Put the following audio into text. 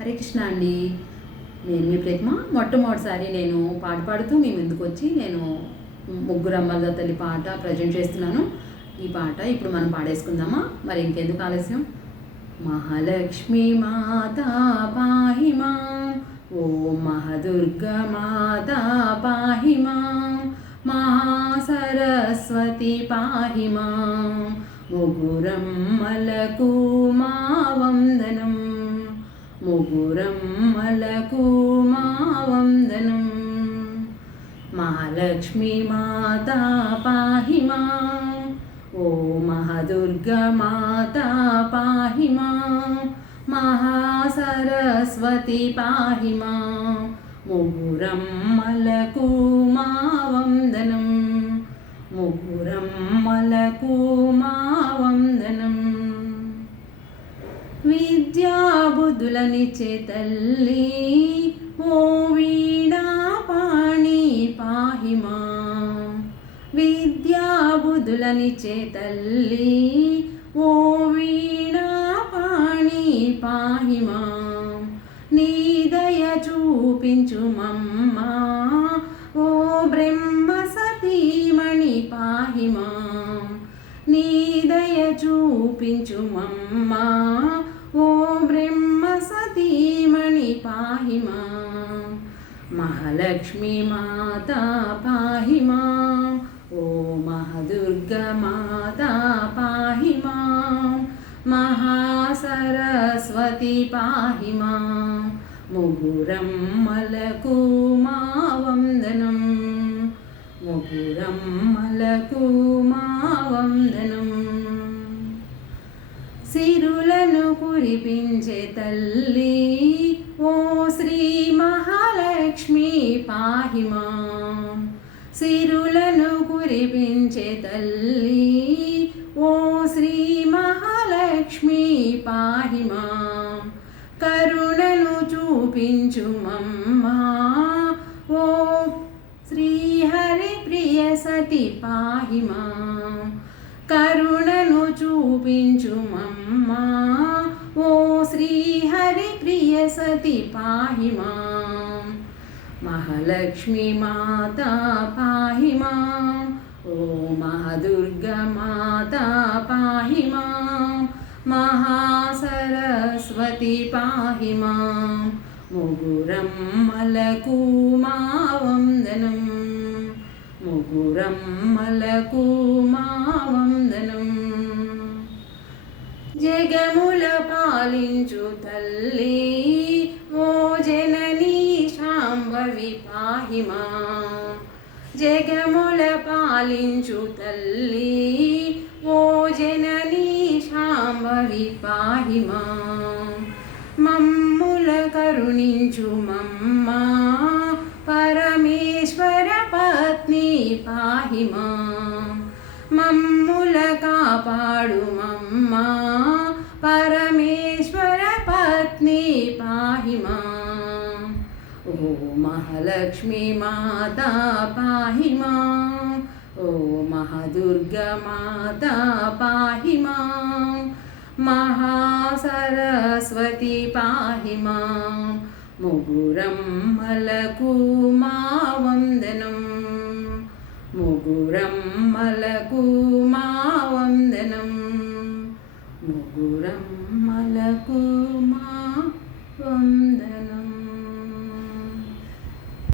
హరే కృష్ణ అండి. నేను మీ ప్రతిమ. మొట్టమొదటిసారి నేను పాట పాడుతూ మీ ముందుకు వచ్చి నేను ముగ్గురు అమ్మల తల్లి పాట ప్రజెంట్ చేస్తున్నాను. ఈ పాట ఇప్పుడు మనం పాడేసుకుందామా? మరి ఇంకెందుకు ఆలస్యం? మహాలక్ష్మి మాత పాహిమా. ఓ మహదుర్గ మాత పాహిమా. మహాసరస్వతి పాహిమా. ముగురం మలకు మా వందనం. ముగురమ్మలకు మా వందనం మహాలక్ష్మి మాత పాహి మా ఓ మహాదుర్గ మాత పాహి మా మహాసరస్వతి పాహి మా ముగురమ్మలకు మా వందనం ముగురమ్మలకు మా వందనం విద్యాబుద్ధులనిచ్చే తల్లి ఓ వీణా పాణి పాహిమా. విద్యాబుద్ధులనిచ్చే తల్లి ఓ వీణా పాణి పాహిమా. నీ దయ చూపించు మమ్మా ఓ బ్రహ్మ సతీమణి పాహిమా. నీ దయ చూపించు మమ్మా ఓ బ్రహ్మ సతీమణి పాహిమా మహాలక్ష్మి మాత పాహిమా ఓ మహాదుర్గ మాత పాహిమా మహాసరస్వతి పాహిమా ముగురమ్మలకు మా వందనం ముగురమ్మలకు మా వందనం కురిపించే తల్లి ఓ శ్రీ మహాలక్ష్మి పాహిమా. సిరులను కురిపించే తల్లి ఓ శ్రీ మహాలక్ష్మి పాహిమా. కరుణను చూపించు మమ్మా ఓ శ్రీహరి ప్రియ సతి పాహిమా. కరుణను చూపించు మమ్మా ప్రియ సతి పాహిమా మహాలక్ష్మి మాత పాహిమా ఓ మహాదుర్గ మాత పాహిమా మహాసరస్వతి పాహిమా ముగురమ్మలకు మా వందనం ముగురమ్మలకు మా వందనం జగముల పాలించు తల్లి శాంభవి పాహిమా జగముల పాలించు తల్లి ఓ జననీ శాంభవి పాహిమా మమ్ముల కరుణించు మమ్మా పరమేశ్వర పత్ని పాహిమా. మమ్ముల కాపాడు మమ్మా మహాలక్ష్మి మాత పాహిమా ఓ మహాదుర్గ మాత పాహిమా మహాసరస్వతి పాహిమా ముగురమ్మలకు మా. వందనం ముగురమ్మలకు మా వందనం. ముగురమ్మలకు మా వందనం.